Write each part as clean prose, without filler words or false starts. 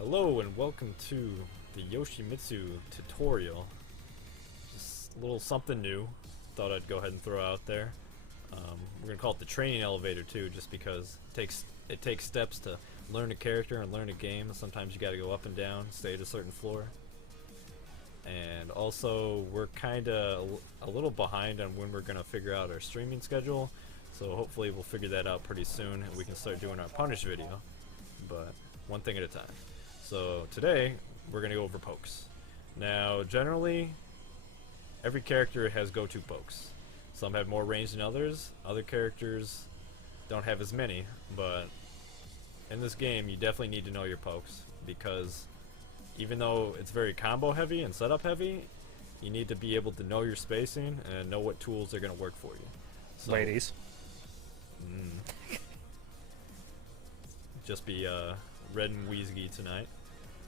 Hello and welcome to the Yoshimitsu tutorial. Just a little something new. Thought I'd go ahead and throw out there. We're gonna call it the training elevator too, just because it takes steps to learn a character and learn a game. Sometimes you got to go up and down, stay at a certain floor. And also, we're kinda a little behind on when we're gonna figure out our streaming schedule. So hopefully we'll figure that out pretty soon and we can start doing our punish video. But one thing at a time. So today we're gonna go over pokes. Now generally every character has go-to pokes. Some have more range than others. Other characters don't have as many, but in this game you definitely need to know your pokes, because even though it's very combo heavy and setup heavy, you need to be able to know your spacing and know what tools are gonna work for you. So, ladies. Just be red and wheezy tonight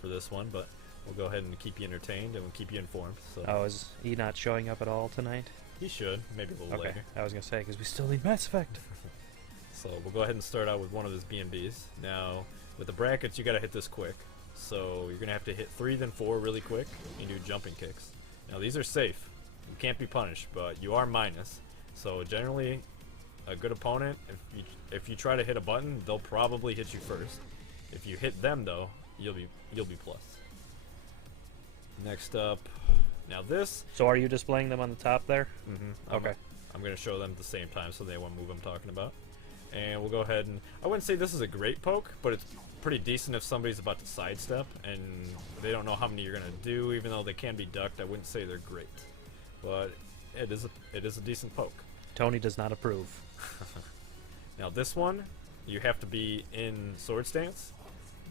for this one, but we'll go ahead and keep you entertained and we'll keep you informed. So Oh, is he not showing up at all tonight? he should, maybe a little Okay, later. I was gonna say, because we still need Mass Effect. So we'll go ahead and start out with one of his B&Bs. Now, with the brackets, you gotta hit this quick. So you're gonna have to hit 3 then 4 really quick and do jumping kicks. Now these are safe. You can't be punished, but you are minus. So generally, a good opponent, if you try to hit a button, they'll probably hit you first. If you hit them though, you'll be plus. Next up, now this. So are you displaying them on the top there? Okay. I'm going to show them at the same time so they won't move I'm talking about. And we'll go ahead and, I wouldn't say this is a great poke, but it's pretty decent if somebody's about to sidestep and they don't know how many you're going to do. Even though they can be ducked, I wouldn't say they're great, but it is a decent poke. Tony does not approve. Now this one, you have to be in sword stance,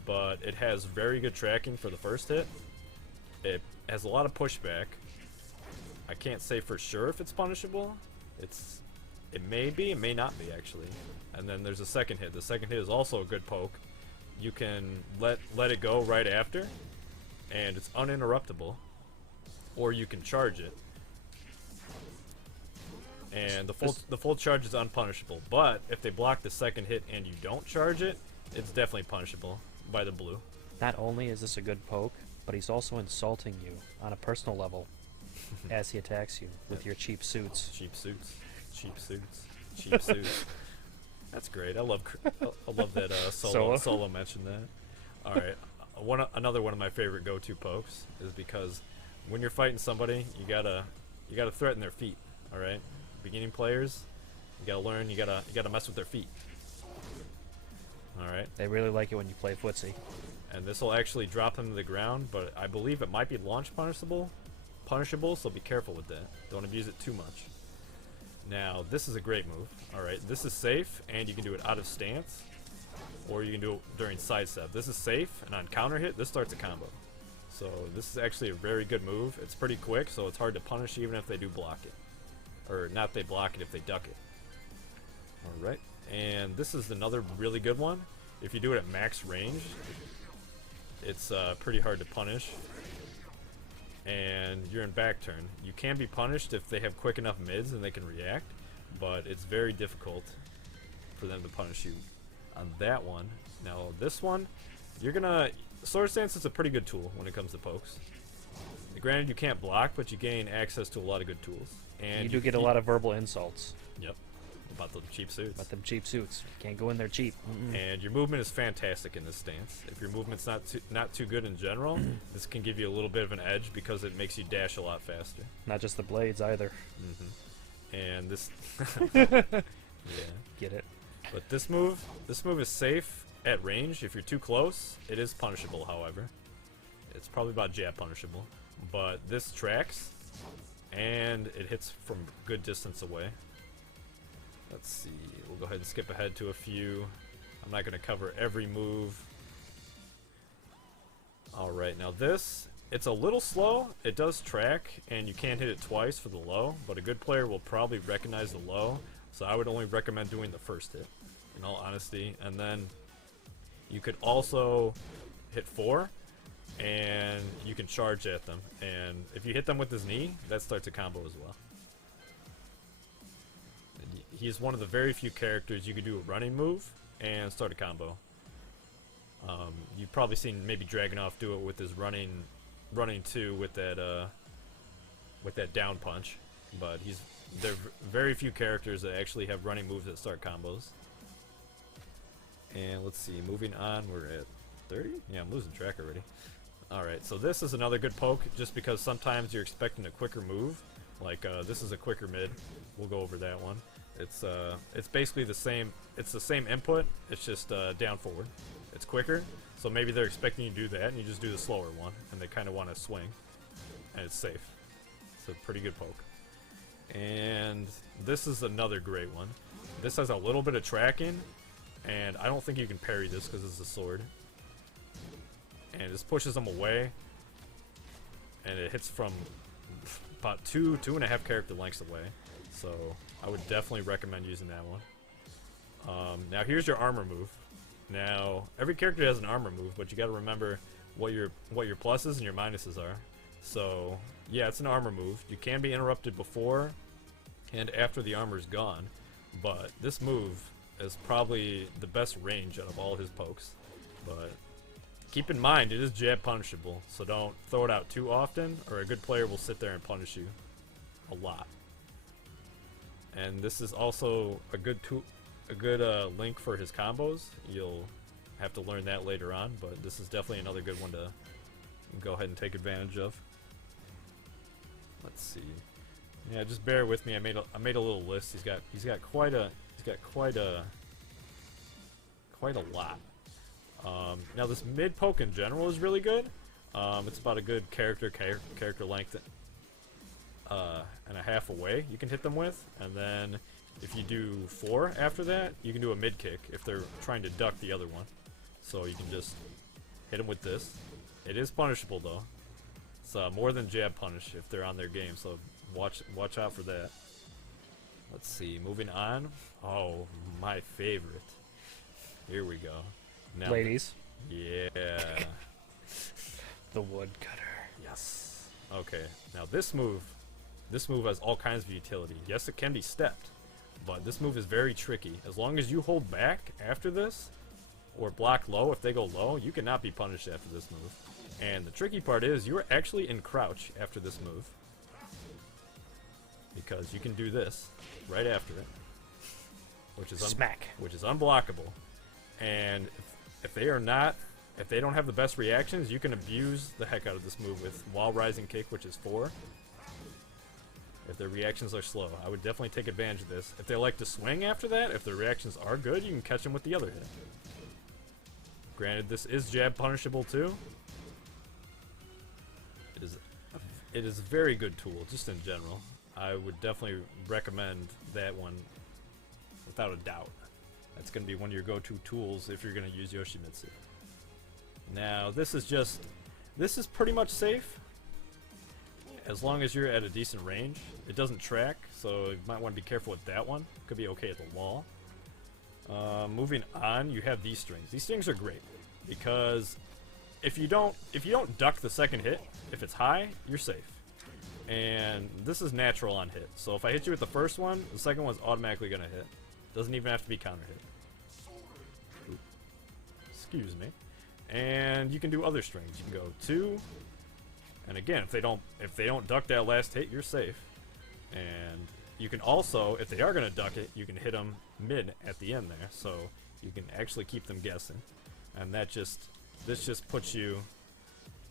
but it has very good tracking for the first hit. It has a lot of pushback. I can't say for sure if it's punishable. It may be, it may not be actually. And then there's a second hit. The second hit is also a good poke. You can let it go right after, and it's uninterruptible. Or you can charge it. And the full charge is unpunishable. But if they block the second hit and you don't charge it, it's definitely punishable by the blue. Not only is this a good poke, but he's also insulting you on a personal level as he attacks you with your cheap suits. Cheap suits. Cheap suits. Cheap suits. That's great. I love that Solo mentioned that. Alright. Another one of my favorite go-to pokes is because when you're fighting somebody, you gotta threaten their feet. Alright? Beginning players, you gotta learn, you gotta mess with their feet. Alright. They really like it when you play footsie. And this will actually drop them to the ground, but I believe it might be launch punishable, so be careful with that. Don't abuse it too much. Now, this is a great move. Alright, this is safe, and you can do it out of stance, or you can do it during sidestep. This is safe, and on counter hit, this starts a combo. So this is actually a very good move. It's pretty quick, so it's hard to punish even if they do block it. Or not if they block it, if they duck it. Alright, and this is another really good one. If you do it at max range, it's pretty hard to punish. And you're in back turn. You can be punished if they have quick enough mids and they can react, but it's very difficult for them to punish you on that one. Now this one, sword stance is a pretty good tool when it comes to pokes. Granted, you can't block, but you gain access to a lot of good tools. And You do get a lot of verbal insults Yep. About the cheap suits. about them cheap suits. You can't go in there cheap. And your movement is fantastic in this stance. If your movement's not too good in general, this can give you a little bit of an edge because it makes you dash a lot faster. Not just the blades either. And this, yeah. Get it? But this move is safe at range. If you're too close, it is punishable. However, it's probably about jab punishable. But this tracks, and it hits from good distance away. Let's see, we'll go ahead and skip ahead to a few. I'm not going to cover every move. Alright, now this, it's a little slow. It does track, and you can hit it twice for the low, but a good player will probably recognize the low, so I would only recommend doing the first hit, in all honesty. And then you could also hit 4, and you can charge at them. And if you hit them with his knee, that starts a combo as well. He is one of the very few characters you can do a running move and start a combo. You've probably seen maybe Dragunov do it with his running too with that down punch, but there are very few characters that actually have running moves that start combos. And let's see, moving on, we're at 30? Yeah, I'm losing track already. Alright, so this is another good poke, just because sometimes you're expecting a quicker move. Like, this is a quicker mid. We'll go over that one. It's basically the same, it's the same input, it's just down forward. It's quicker, so maybe they're expecting you to do that, and you just do the slower one, and they kind of want to swing. And it's safe. It's a pretty good poke. And this is another great one. This has a little bit of tracking, and I don't think you can parry this because it's a sword. And this pushes them away, and it hits from about 2.5 character lengths away. So I would definitely recommend using that one. Now here's your armor move. Now every character has an armor move, but you got to remember what your pluses and your minuses are. So yeah, it's an armor move. You can be interrupted before and after the armor is gone, but this move is probably the best range out of all his pokes. But keep in mind, it is jab punishable, so don't throw it out too often, or a good player will sit there and punish you a lot. And this is also a good link for his combos. You'll have to learn that later on, but this is definitely another good one to go ahead and take advantage of. Let's see. Yeah, just bear with me. I made a little list. He's got quite a lot. Now this mid poke in general is really good. It's about a good character length and a half away you can hit them with, and then if you do 4 after that, you can do a mid kick if they're trying to duck the other one. So you can just hit them with this. It is punishable though. It's more than jab punish if they're on their game, so watch out for that. Let's see, moving on. Oh, my favorite. Here we go. Now, ladies. Yeah. The Woodcutter. Yes. Okay. Now this move has all kinds of utility. Yes, it can be stepped, but this move is very tricky. As long as you hold back after this, or block low if they go low, you cannot be punished after this move. And the tricky part is you're actually in crouch after this move, because you can do this right after it, which is smack, which is unblockable. And if they don't have the best reactions, you can abuse the heck out of this move with wall rising kick, which is 4. If their reactions are slow, I would definitely take advantage of this. If they like to swing after that, if their reactions are good, you can catch them with the other hit. Granted, this is jab punishable too. It is a very good tool, just in general. I would definitely recommend that one without a doubt. That's going to be one of your go-to tools if you're going to use Yoshimitsu. Now, this is pretty much safe as long as you're at a decent range. It doesn't track, so you might want to be careful with that one. Could be okay at the wall. Moving on, you have these strings. These strings are great because if you don't duck the second hit, if it's high, you're safe. And this is natural on hit. So if I hit you with the first one, the second one's automatically gonna hit. Doesn't even have to be counter hit. Oop. Excuse me. And you can do other strings. You can go 2. And again, if they don't duck that last hit, you're safe. And you can also, if they are gonna duck it, you can hit them mid at the end there, so you can actually keep them guessing. And this just puts you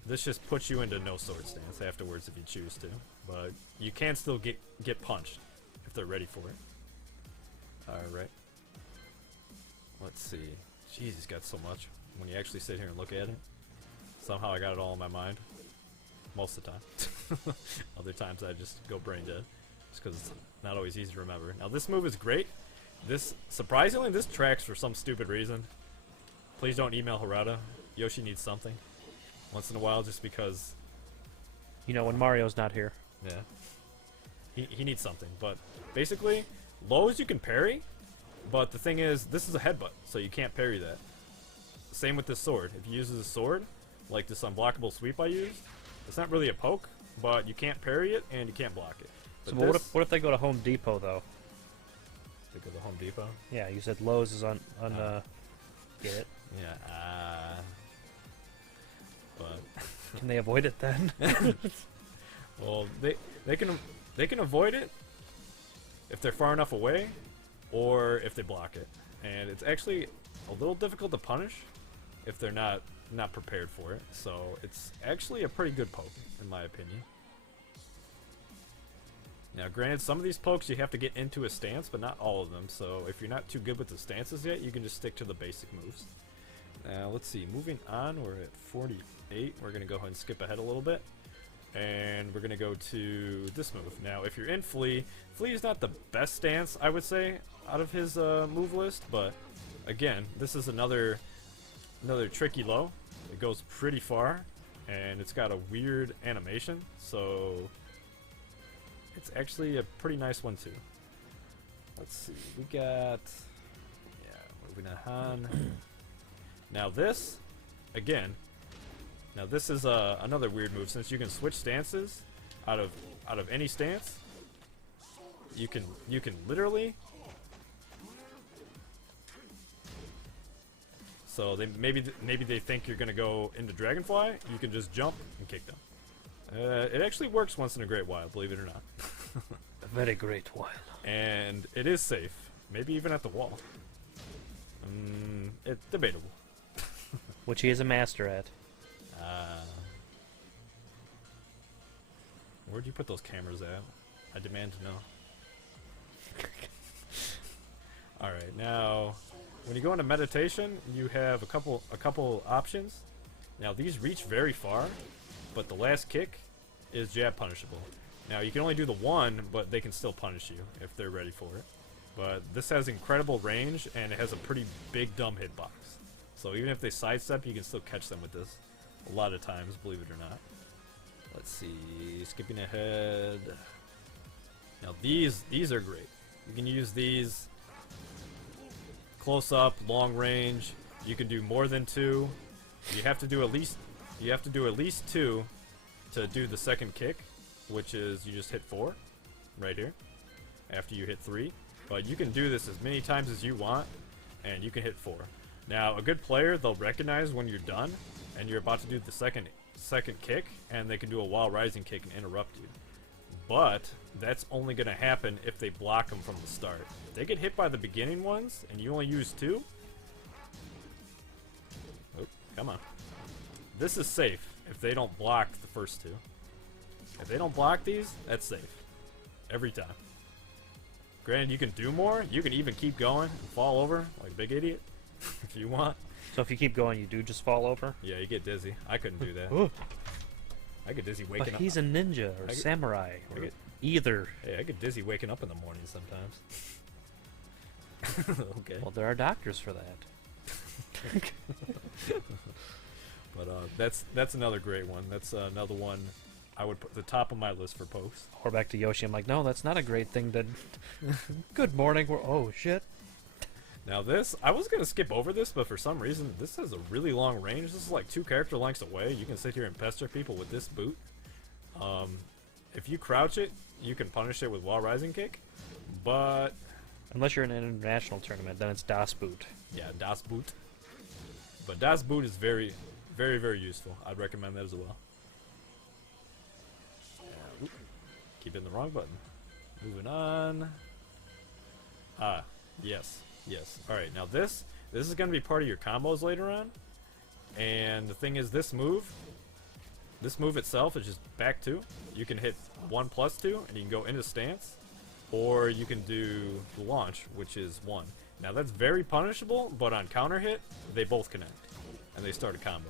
into no sword stance afterwards if you choose to. But you can still get punched if they're ready for it. Alright. Let's see. Jeez, he's got so much. When you actually sit here and look at it, somehow I got it all in my mind. Most of the time. Other times I just go brain dead. Just because it's not always easy to remember. Now this move is great. Surprisingly, this tracks for some stupid reason. Please don't email Harada. Yoshi needs something. Once in a while, just because... You know, when Mario's not here. Yeah. He needs something. But basically, lows you can parry, but the thing is, this is a headbutt, so you can't parry that. Same with this sword. If you use a sword, like this unblockable sweep I used, it's not really a poke, but you can't parry it, and you can't block it. But so what if they go to Home Depot, though? They go to Home Depot? Yeah, you said Lowe's is on get it? Yeah, Can they avoid it then? Well, they can avoid it if they're far enough away, or if they block it. And it's actually a little difficult to punish if they're not prepared for it. So it's actually a pretty good poke, in my opinion. Now, granted, some of these pokes you have to get into a stance, but not all of them. So if you're not too good with the stances yet, you can just stick to the basic moves. Now, let's see. Moving on, we're at 48. We're going to go ahead and skip ahead a little bit. And we're going to go to this move. Now, if you're in Flea, Flea is not the best stance, I would say, out of his move list. But, again, this is another tricky low. It goes pretty far, and it's got a weird animation. So it's actually a pretty nice one, too. Let's see. We got... Yeah, moving on. Now this, again... Now this is another weird move. Since you can switch stances out of any stance, you can literally... So maybe they think you're gonna go into Dragonfly. You can just jump and kick them. It actually works once in a great while, believe it or not. A very great while. And it is safe, maybe even at the wall. It's debatable. Which he is a master at. Where'd you put those cameras at? I demand to know. Alright, now when you go into meditation, you have a couple options. Now these reach very far, but the last kick is jab punishable. Now you can only do the one, but they can still punish you if they're ready for it. But this has incredible range, and it has a pretty big dumb hitbox. So even if they sidestep, you can still catch them with this. A lot of times, believe it or not. Let's see, skipping ahead. Now these are great. You can use these close up, long range. You can do more than two. You have to do at least two to do the second kick, which is you just hit 4 right here after you hit 3. But you can do this as many times as you want, and you can hit 4. Now, a good player, they'll recognize when you're done and you're about to do the second kick, and they can do a while rising kick and interrupt you. But that's only going to happen if they block them from the start. If they get hit by the beginning ones and you only use 2, oh, come on. This is safe if they don't block the first 2. If they don't block these, that's safe. Every time. Granted, you can do more. You can even keep going and fall over like a big idiot if you want. So if you keep going, you do just fall over? Yeah, you get dizzy. I couldn't do that. I get dizzy waking up. But he's a ninja or samurai or either. Hey, I get dizzy waking up in the morning sometimes. Okay. Well, there are doctors for that. But that's another great one. That's another one I would put at the top of my list for pokes. Or back to Yoshi, I'm like, no, that's not a great thing to... Good morning, oh shit. Now this, I was going to skip over this, but for some reason, this has a really long range. This is like 2 character lengths away. You can sit here and pester people with this boot. If you crouch it, you can punish it with wall rising kick, but... Unless you're in an international tournament, then it's Das Boot. Yeah, Das Boot. But Das Boot is very, very, very useful. I'd recommend that as well. Keep hitting the wrong button. Moving on. Yes. Alright, now this is going to be part of your combos later on. And the thing is, this move itself is just back 2. You can hit 1 plus 2, and you can go into stance. Or you can do the launch, which is 1. Now that's very punishable, but on counter hit, they both connect. And they start a combo.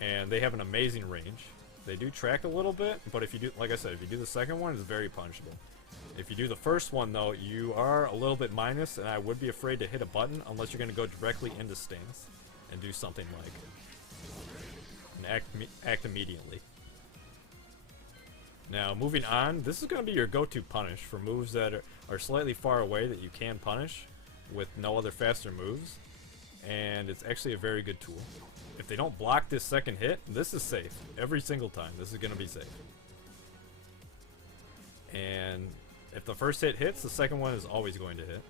And they have an amazing range. They do track a little bit, but if you do, like I said, if you do the second one, it's very punishable. If you do the first one, though, you are a little bit minus, and I would be afraid to hit a button unless you're going to go directly into stance and do something like and act immediately. Now, moving on, this is going to be your go-to punish for moves that are slightly far away that you can punish with no other faster moves, and it's actually a very good tool. If they don't block this second hit, this is safe. Every single time, this is going to be safe. And if the first hit hits, the second one is always going to hit.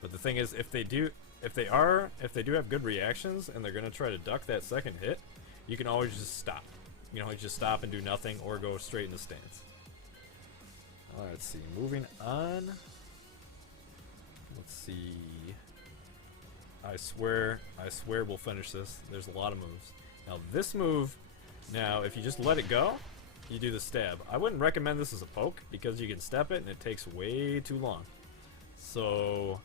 But the thing is, if they do have good reactions and they're going to try to duck that second hit, you can always just stop. you know, just stop and do nothing or go straight in the stance. Alright, let's see. Moving on. Let's see. I swear we'll finish this. There's a lot of moves. Now this move, if you just let it go, you do the stab. I wouldn't recommend this as a poke because you can step it and it takes way too long. So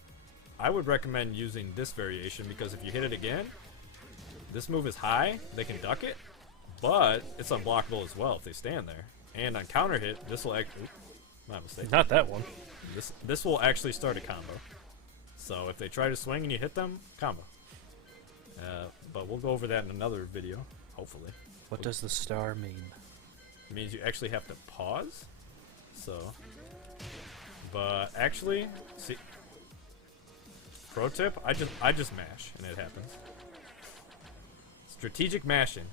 I would recommend using this variation because if you hit it again, this move is high, they can duck it, but it's unblockable as well if they stand there. And on counter hit, this will actually... My mistake. Not that one. This will actually start a combo. So if they try to swing and you hit them, combo. But we'll go over that in another video, hopefully. What does the star mean? It means you actually have to pause. So, but actually, see, pro tip: I just mash and it happens. Strategic mashing.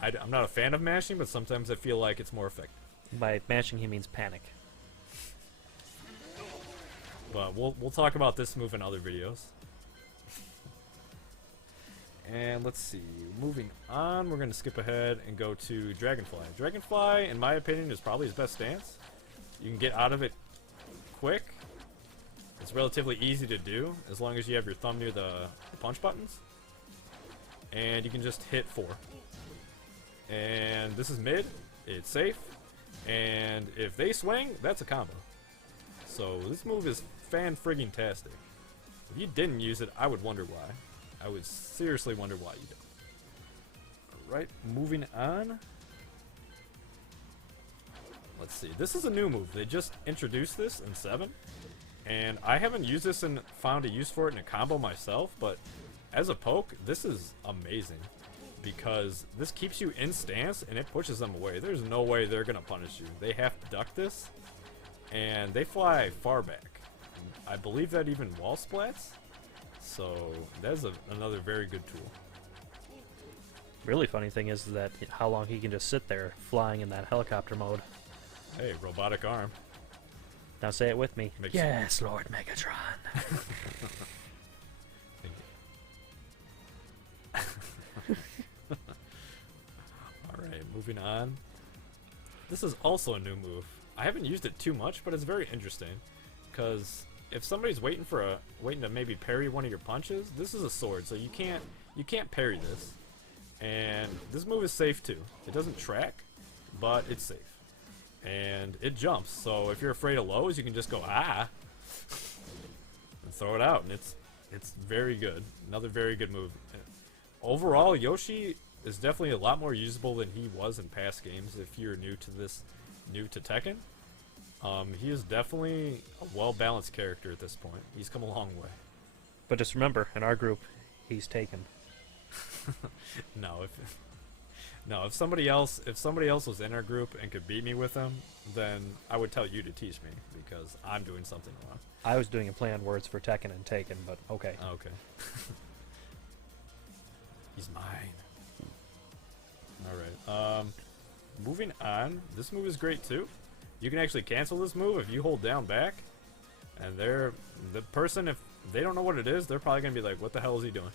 I'm not a fan of mashing, but sometimes I feel like it's more effective. By mashing, he means panic. But we'll talk about this move in other videos. And let's see, moving on, we're going to skip ahead and go to Dragonfly. Dragonfly, in my opinion, is probably his best stance. You can get out of it quick. It's relatively easy to do, as long as you have your thumb near the punch buttons. And you can just hit 4. And this is mid, it's safe, and if they swing, that's a combo. So this move is fan-frigging-tastic. If you didn't use it, I would wonder why. I would seriously wonder why you don't. Alright, moving on. Let's see. This is a new move. They just introduced this in 7. And I haven't used this and found a use for it in a combo myself, but as a poke, this is amazing. Because this keeps you in stance and it pushes them away. There's no way they're going to punish you. They have to duck this. And they fly far back. I believe that even wall splats. So that's another very good tool. Really funny thing is that how long he can just sit there flying in that helicopter mode. Hey, robotic arm. Now say it with me. Makes yes, Lord Megatron. Alright, moving on. This is also a new move. I haven't used it too much, but it's very interesting. Because if somebody's waiting to maybe parry one of your punches, this is a sword, so you can't parry this. And this move is safe too. It doesn't track, but it's safe. And it jumps, so if you're afraid of lows, you can just go and throw it out, and it's very good. Another very good move. Overall, Yoshi is definitely a lot more usable than he was in past games. If you're new to Tekken, he is definitely a well-balanced character at this point. He's come a long way. But just remember, in our group, he's taken. If somebody else was in our group and could beat me with him, then I would tell you to teach me because I'm doing something wrong. I was doing a play on words for Tekken and Taken, but okay. Okay. He's mine. Alright, moving on. This move is great too. You can actually cancel this move if you hold down back. And the person, if they don't know what it is, they're probably going to be like, what the hell is he doing?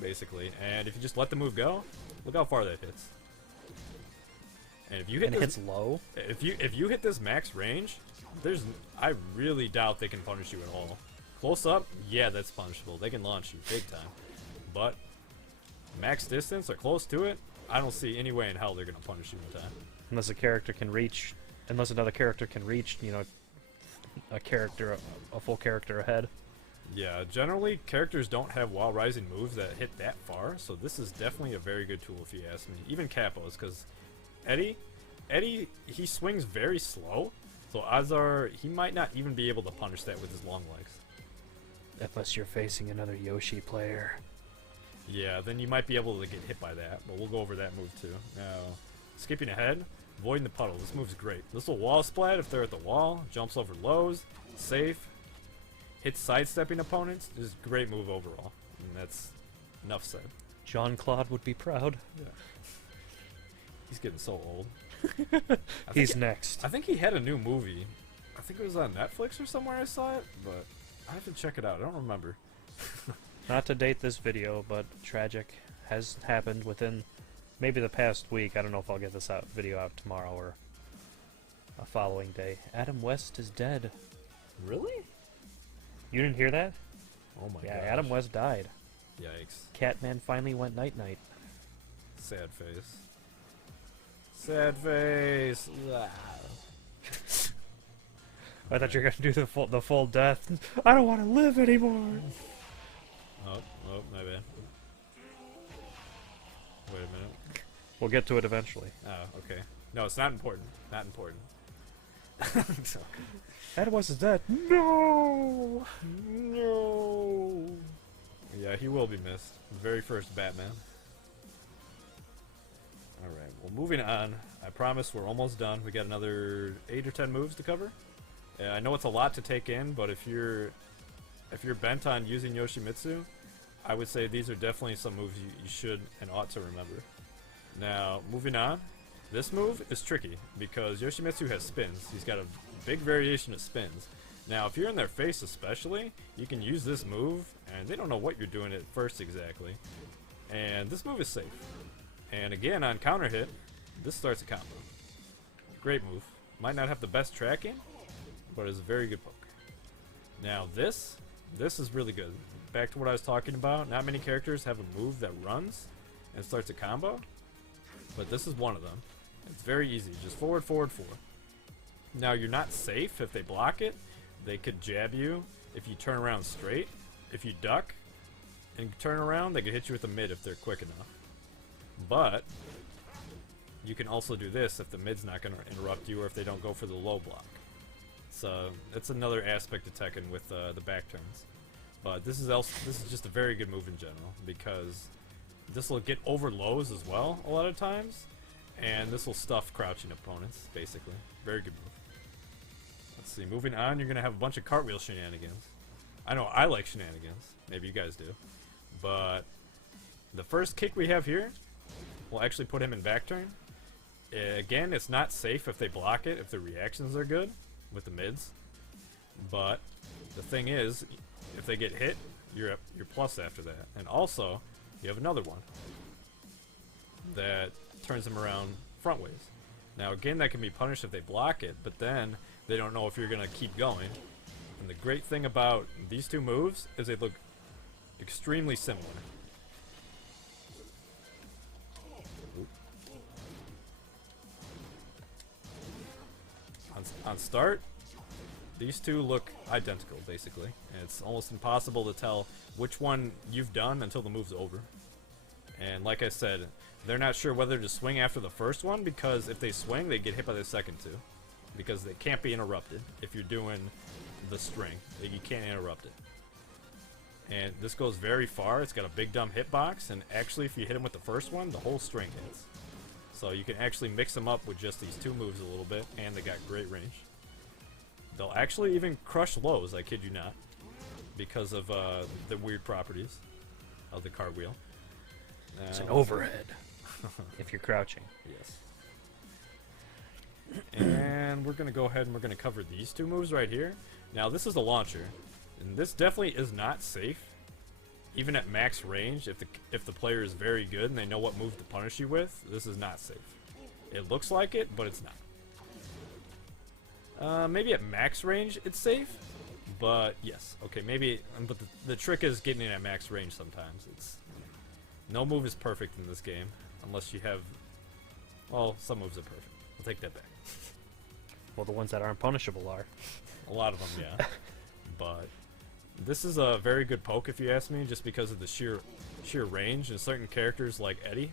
Basically. And if you just let the move go, look how far that hits. And if you hit hits low? If you hit this max range, I really doubt they can punish you at all. Close up, yeah, that's punishable. They can launch you big time. But max distance or close to it, I don't see any way in hell they're going to punish you in time. Unless another character can reach, a full character ahead. Yeah, generally characters don't have wall rising moves that hit that far, so this is definitely a very good tool if you ask me. Even Capo's, because Eddie, he swings very slow, so odds are he might not even be able to punish that with his long legs. Unless you're facing another Yoshi player. Yeah, then you might be able to get hit by that, but we'll go over that move too. Now, skipping ahead, avoiding the puddle. This move's great. This will wall splat if they're at the wall, jumps over lows, safe, hits sidestepping opponents. This is a great move overall, and that's enough said. Jean-Claude would be proud. Yeah. He's getting so old. He's next. I think he had a new movie. I think it was on Netflix or somewhere I saw it, but I have to check it out. I don't remember. Not to date this video, but tragic has happened within maybe the past week. I don't know if I'll get this video out tomorrow or a following day. Adam West is dead. Really? You didn't hear that? Oh my god. Yeah, Adam West died. Yikes. Catman finally went night-night. Sad face. Sad face. Ah. I thought you were gonna do the full death. I don't want to live anymore. Oh, my bad. Wait a minute. We'll get to it eventually. Oh, okay. No, it's not important. Not important. It's okay. Adam West is dead. No. No. Yeah, he will be missed. Very first Batman. Alright, well, moving on. I promise we're almost done. We got another 8 or 10 moves to cover. I know it's a lot to take in, but if you're bent on using Yoshimitsu, I would say these are definitely some moves you should and ought to remember. Now, moving on. This move is tricky because Yoshimitsu has spins. He's got a big variation of spins. Now, if you're in their face especially, you can use this move, and they don't know what you're doing at first exactly. And this move is safe. And again, on counter hit, this starts a combo. Great move. Might not have the best tracking, but it's a very good poke. Now this is really good. Back to what I was talking about, not many characters have a move that runs and starts a combo, but this is one of them. It's very easy, just forward, forward, forward. Now you're not safe if they block it. They could jab you if you turn around straight. If you duck and turn around, they could hit you with the mid if they're quick enough. But you can also do this if the mid's not going to interrupt you or if they don't go for the low block. So that's another aspect of Tekken with the back turns. But this is just a very good move in general because this will get over lows as well a lot of times, and this will stuff crouching opponents basically. Very good move. Let's see. Moving on, you're gonna have a bunch of cartwheel shenanigans. I know I like shenanigans. Maybe you guys do. But the first kick we have here will actually put him in back turn. Again, it's not safe if they block it, if the reactions are good with the mids. But the thing is, if they get hit, you're plus after that. And also, you have another one that turns them around front ways. Now again, that can be punished if they block it, but then they don't know if you're gonna keep going. And the great thing about these two moves is they look extremely similar. On start, these two look identical, basically. And it's almost impossible to tell which one you've done until the move's over. And like I said, they're not sure whether to swing after the first one, because if they swing, they get hit by the second two. Because they can't be interrupted if you're doing the string. You can't interrupt it. And this goes very far. It's got a big dumb hitbox, and actually if you hit him with the first one, the whole string hits. So you can actually mix them up with just these two moves a little bit, and they got great range. They'll actually even crush lows, I kid you not, because of the weird properties of the cartwheel. It's an overhead if you're crouching. Yes. And we're going to go ahead and we're going to cover these two moves right here. Now this is a launcher, and this definitely is not safe. Even at max range, if the player is very good and they know what move to punish you with, this is not safe. It looks like it, but it's not. Maybe at max range it's safe, but yes. Okay, maybe, but the trick is getting it at max range sometimes. No move is perfect in this game, unless you have, well, some moves are perfect. I'll take that back. Well, the ones that aren't punishable are. A lot of them, yeah. But this is a very good poke, if you ask me, just because of the sheer range. And certain characters like Eddie,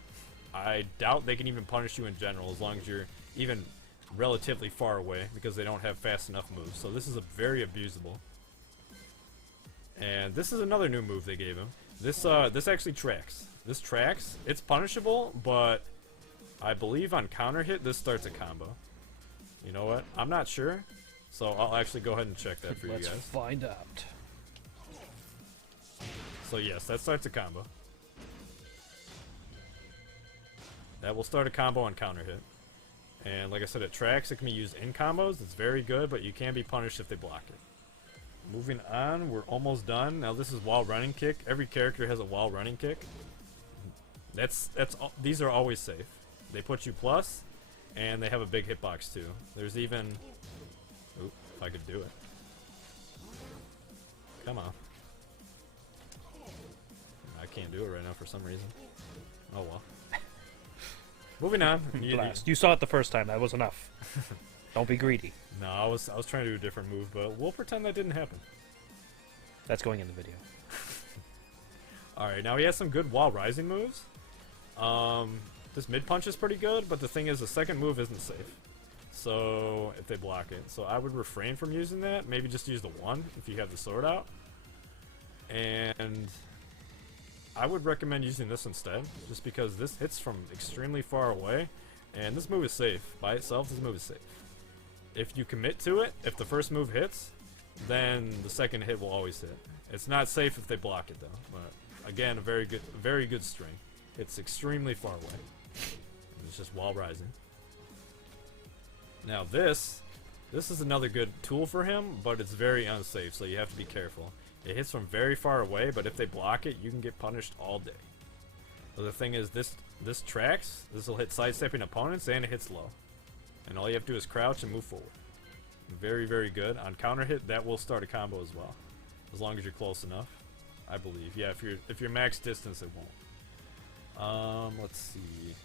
I doubt they can even punish you in general as long as you're even relatively far away, because they don't have fast enough moves. So this is a very abusable. And this is another new move they gave him. This actually tracks. This tracks. It's punishable, but I believe on counter hit this starts a combo. You know what? I'm not sure, so I'll actually go ahead and check that for you guys. Let's find out. So yes, that starts a combo. That will start a combo on counter hit. And like I said, it tracks. It can be used in combos. It's very good, but you can be punished if they block it. Moving on, we're almost done. Now this is while running kick. Every character has a while running kick. These are always safe. They put you plus, and they have a big hitbox too. There's even, oop, if I could do it. Come on. I can't do it right now for some reason. Oh well. Moving on. Blast. You saw it the first time. That was enough. Don't be greedy. No, I was trying to do a different move, but we'll pretend that didn't happen. That's going in the video. Alright, now he has some good wall rising moves. This mid punch is pretty good, but the thing is the second move isn't safe. So, if they block it. So I would refrain from using that. Maybe just use the one if you have the sword out. And I would recommend using this instead, just because this hits from extremely far away, and this move is safe. By itself, this move is safe. If you commit to it, if the first move hits, then the second hit will always hit. It's not safe if they block it though, but again, a very good string. It's extremely far away. It's just wall rising. Now this is another good tool for him, but it's very unsafe, so you have to be careful. It hits from very far away, but if they block it, you can get punished all day. So the thing is, this tracks. This will hit sidestepping opponents, and it hits low. And all you have to do is crouch and move forward. Very, very good. On counter hit, that will start a combo as well, as long as you're close enough, I believe. Yeah, if you're max distance, it won't. Let's see.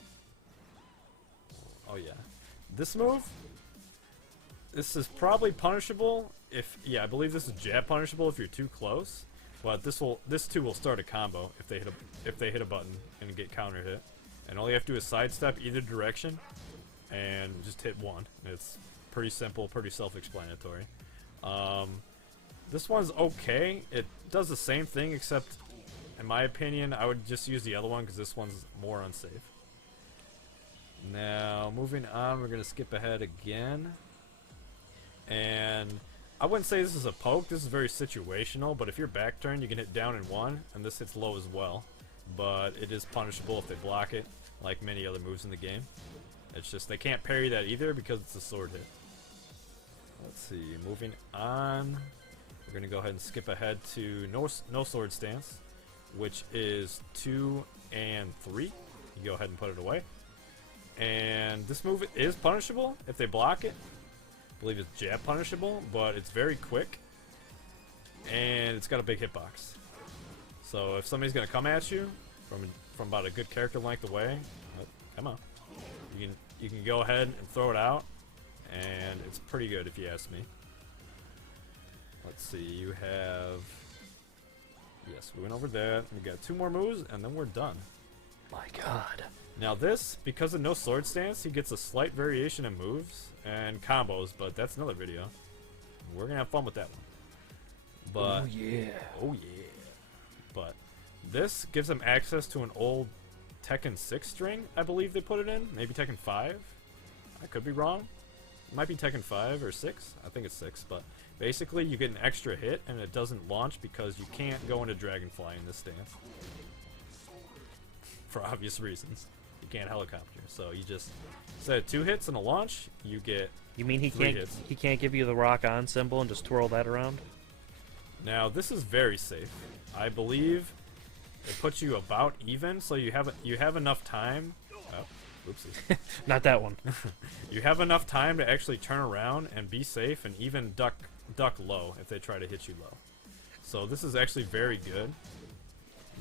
Oh yeah, this move. This is probably punishable if, yeah, I believe this is jab punishable if you're too close, but this too will start a combo if they hit a button and get counter hit, and all you have to do is sidestep either direction and just hit one. It's pretty simple, pretty self-explanatory. This one's okay. It does the same thing, except in my opinion, I would just use the other one because this one's more unsafe. Now, moving on, we're gonna skip ahead again. And I wouldn't say this is a poke, this is very situational, but if you're back turn, you can hit down in one, and this hits low as well. But it is punishable if they block it, like many other moves in the game. It's just, they can't parry that either because it's a sword hit. Let's see, moving on, we're going to go ahead and skip ahead to no sword stance, which is 2 and 3. You go ahead and put it away. And this move is punishable if they block it. I believe it's jab punishable, but it's very quick, and it's got a big hitbox. So if somebody's gonna come at you from about a good character length away, come on, you can go ahead and throw it out, and it's pretty good if you ask me. Let's see, you have, yes, we went over that. We got 2 more moves, and then we're done. My God. Now this, because of no sword stance, he gets a slight variation in moves and combos, but that's another video. We're gonna have fun with that one. But, oh yeah. Oh yeah. But this gives him access to an old Tekken 6 string, I believe they put it in. Maybe Tekken 5. I could be wrong. It might be Tekken 5 or 6. I think it's 6, but basically you get an extra hit and it doesn't launch because you can't go into Dragonfly in this stance. For obvious reasons. You can't helicopter, so you just, instead of 2 hits and a launch, you get. You mean he 3 can't hits. he can't give you the rock on symbol and just twirl that around? Now this is very safe. I believe it puts you about even, so you have enough time. Oh, oopsie. Not that one. You have enough time to actually turn around and be safe, and even duck low if they try to hit you low. So this is actually very good,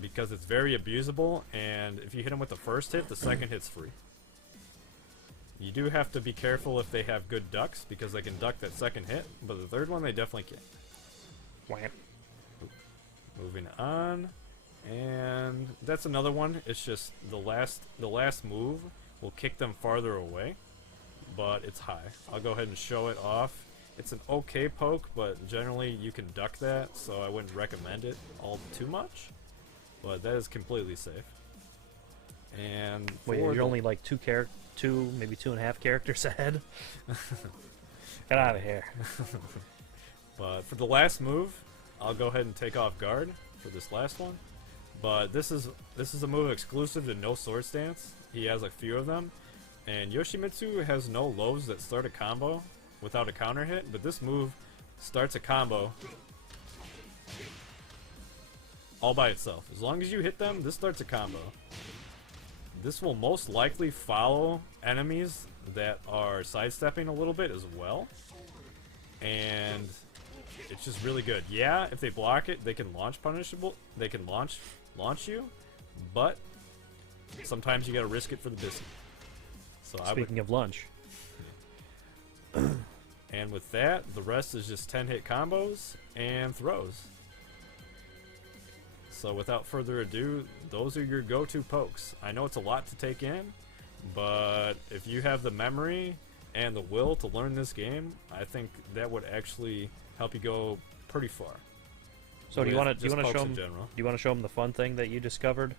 because it's very abusable, and if you hit them with the first hit, the second hit's free. You do have to be careful if they have good ducks, because they can duck that second hit, but the third one they definitely can't. Wham. Moving on, and that's another one. It's just the last move will kick them farther away, but it's high. I'll go ahead and show it off. It's an okay poke, but generally you can duck that, so I wouldn't recommend it all too much. But that is completely safe. And wait, you're only like two, maybe 2.5 characters ahead. Get out of here. But for the last move, I'll go ahead and take off guard for this last one. But this is a move exclusive to no sword stance. He has a few of them, and Yoshimitsu has no lows that start a combo without a counter hit. But this move starts a combo all by itself. As long as you hit them, this starts a combo. this will most likely follow enemies that are sidestepping a little bit as well. And it's just really good. Yeah, if they block it, they can launch punishable. They can launch you, but sometimes you gotta risk it for the biscuit. So Speaking of lunch. And with that, the rest is just 10-hit combos and throws. So without further ado, those are your go-to pokes. I know it's a lot to take in, but if you have the memory and the will to learn this game, I think that would actually help you go pretty far. So do you want to show them? In Do general. you want to show them the fun thing that you discovered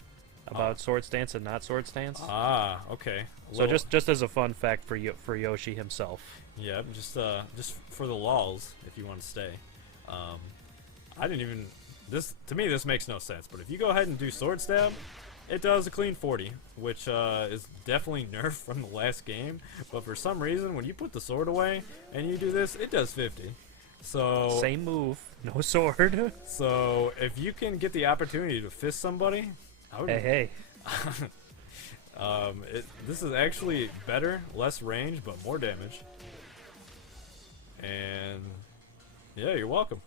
about sword stance and not sword stance? Ah, okay. So just as a fun fact for Yoshi himself. Yeah, just for the lols, if you want to stay. I didn't even to me this makes no sense. But if you go ahead and do sword stab, it does a clean 40, which is definitely nerfed from the last game. But for some reason, when you put the sword away and you do this, it does 50. So same move, no sword. So if you can get the opportunity to fist somebody, I would. Hey. This is actually better, less range, but more damage. And yeah, you're welcome.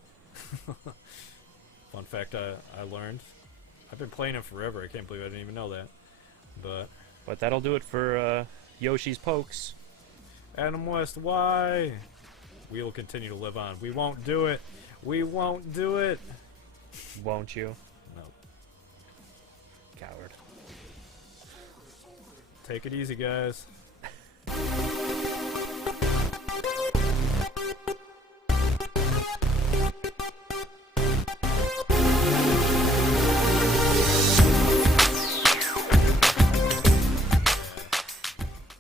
Fun fact I learned. I've been playing him forever. I can't believe I didn't even know that. But that'll do it for Yoshi's pokes. Adam West, why? We will continue to live on. We won't do it. We won't do it. Won't you? Nope. Coward. Take it easy, guys.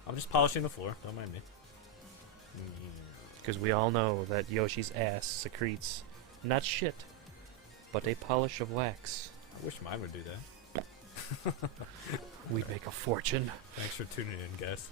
I'm just polishing the floor. Don't mind me. Because we all know that Yoshi's ass secretes not shit, but a polish of wax. I wish mine would do that. We'd make a fortune. Thanks for tuning in, guys.